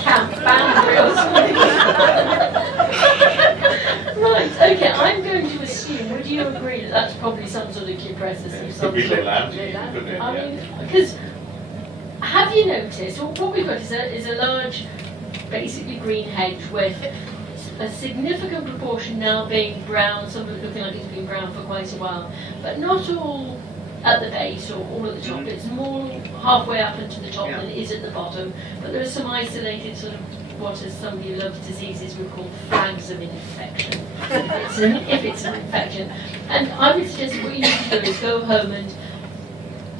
camp boundaries. Right, okay, I'm going to assume, would you agree that that's probably some sort of cupressus of some Could be sort? Leyland, Leyland? couldn't it? I Yeah. mean, because have you noticed, what we've got is a large, basically green hedge with a significant proportion now being brown, some of it looking like it's been brown for quite a while, but not all at the base or all at the top. It's more halfway up into the top than it is at the bottom, but there are some isolated sort of what, as somebody who loves diseases would call flags of infection, if it's an infection. And I would suggest what you need to do is go home and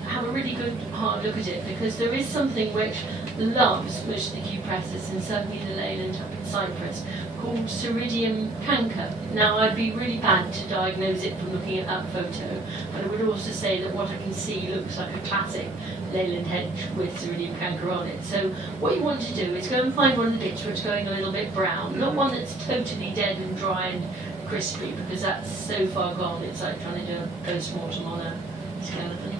have a really good hard look at it, because there is something which loves, which the cupressus and certainly the Leyland up in Cyprus, called Ceridium canker. Now, I'd be really bad to diagnose it from looking at that photo, but I would also say that what I can see looks like a classic Leyland hedge with Ceridium canker on it. So what you want to do is go and find one of the bits where it's going a little bit brown, not one that's totally dead and dry and crispy, because that's so far gone, it's like trying to do a post-mortem on a skeleton.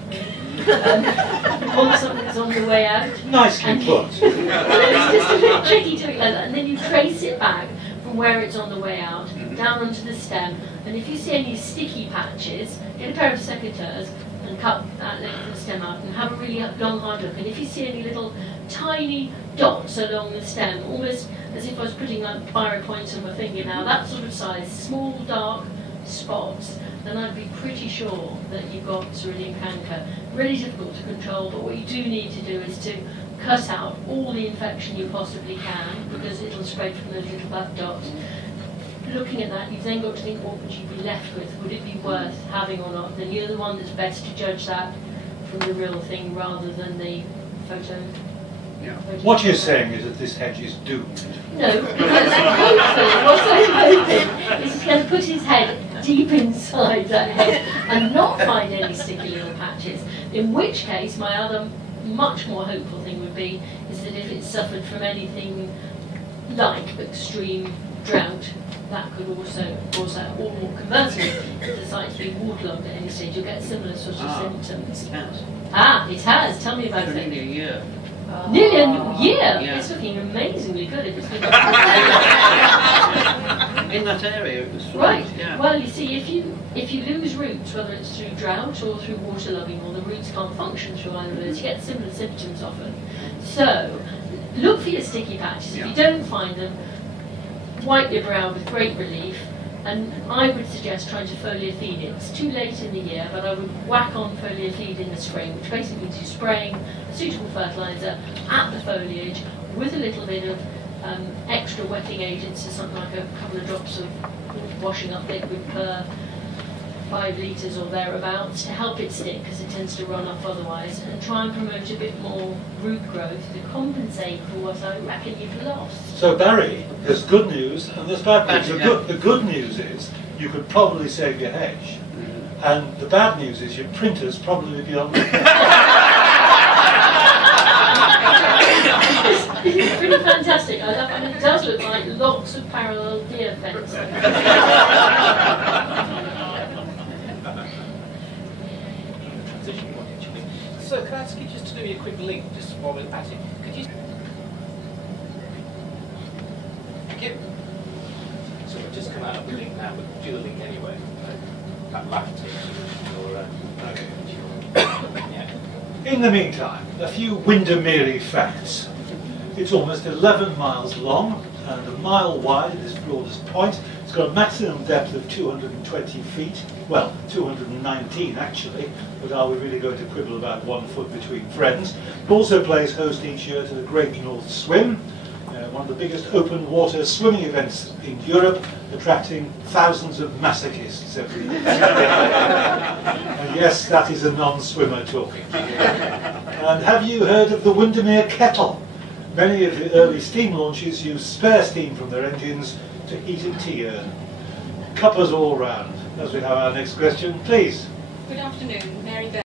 On something that's on the way out. Nicely put. It's just a bit tricky doing it like that, and then you trace it back from where it's on the way out, down onto the stem, and if you see any sticky patches, get a pair of secateurs and cut that length of the stem out and have a really long hard look, and if you see any little tiny dots along the stem, almost as if I was putting like biro points on my finger now, that sort of size, small dark spots, then I'd be pretty sure that you've got Ceridium canker. Really difficult to control, but what you do need to do is to cut out all the infection you possibly can, because it'll spread from those little black dots. Looking at that, you've then got to think, what would you be left with? Would it be worth having or not? Then you're the one that's best to judge that from the real thing rather than the photo. Yeah. What you're saying is that this hedge is doomed. No, because hopefully what I'm hoping is he's going to put his head deep inside that hedge and not find any sticky little patches. In which case, my other much more hopeful thing would be is that if it suffered from anything like extreme drought, that could also cause that, or conversely, if the site's being waterlogged at any stage, you'll get similar sorts of symptoms. It has. It has. Tell me about For it. nearly a year. Nearly a year. Yeah. It's looking amazingly good. If it's been In that area, it was fine. right. Yeah. Well, you see, if you lose roots, whether it's through drought or through waterlogging, or the roots can't function through either of those, you get similar symptoms often. So, look for your sticky patches. If you don't find them, wipe your brow with great relief. And I would suggest trying to foliar feed it. It's too late in the year, but I would whack on foliar feed in the spring, which basically means you're spraying suitable fertiliser at the foliage with a little bit of extra wetting agents, so something like a couple of drops of washing up liquid per 5 litres or thereabouts to help it stick, because it tends to run off otherwise, and try and promote a bit more root growth to compensate for what I reckon you've lost. So Barry, there's good news and there's bad news. Yeah. The good news is you could probably save your hedge, and the bad news is your printer's probably beyond repair. It's pretty fantastic. I love it. And it does look like lots of parallel deer fencing. So can I ask you just to do me a quick link, just while we're at it? Could you... Thank you. So we've just come out of the link now, but do the link anyway. That last yeah. In the meantime, a few Windermere facts. It's almost 11 miles long and a mile wide at its broadest point. It's got a maximum depth of 220 feet, well, 219 actually, but are we really going to quibble about 1 foot between friends? It also plays host each year to the Great North Swim, one of the biggest open water swimming events in Europe, attracting thousands of masochists every year. And yes, that is a non-swimmer talking. And have you heard of the Windermere Kettle? Many of the early steam launches used spare steam from their engines to heat a tea urn. Cuppers all round. As we have our next question, please. Good afternoon, Mary Bell.